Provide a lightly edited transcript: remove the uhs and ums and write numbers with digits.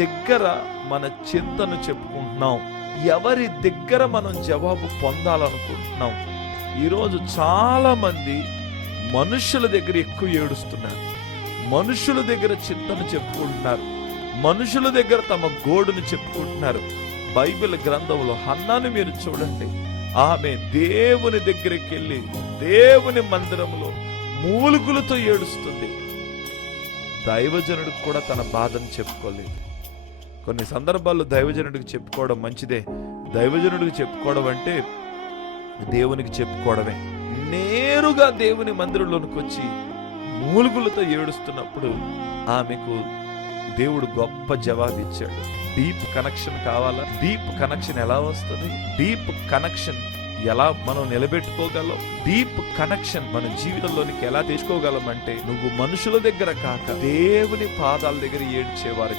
దగ్గర మన చింతను చెప్పుకుంటున్నాం? ఎవరి దగ్గర మనం జవాబు పొందాలనుకుంటున్నాం? ఈరోజు చాలా మంది మనుషుల దగ్గర ఎక్కువ ఏడుస్తున్నారు, మనుషుల దగ్గర చింతను చెప్పుకుంటున్నారు, మనుషుల దగ్గర తమ గోడును చెప్పుకుంటున్నారు. బైబిల్ గ్రంథంలో హన్నాను మీరు చూడండి. ఆమె దేవుని దగ్గరికి వెళ్ళి దేవుని మందిరంలో మూలుగులతో ఏడుస్తుంది. దైవజనుడికి కూడా తన బాధను చెప్పుకోలేదు. కొన్ని సందర్భాల్లో దైవజనుడికి చెప్పుకోవడం మంచిదే. దైవజనుడికి చెప్పుకోవడం అంటే దేవునికి చెప్పుకోవడమే. నేరుగా దేవుని మందిరంలోనికి వచ్చి మూలుగులతో ఏడుస్తున్నప్పుడు ఆమెకు దేవుడు గొప్ప జవాబిచ్చాడు. డీప్ కనెక్షన్ కావాలా? డీప్ కనెక్షన్ ఎలా వస్తుంది? డీప్ కనెక్షన్ ఎలా మనం నిలబెట్టుకోగలం? డీప్ కనెక్షన్ మన జీవితంలోనికి ఎలా తెచ్చుకోగలం అంటే, నువ్వు మనుషుల దగ్గర కాక దేవుని పాదాల దగ్గర ఏడ్చేవారు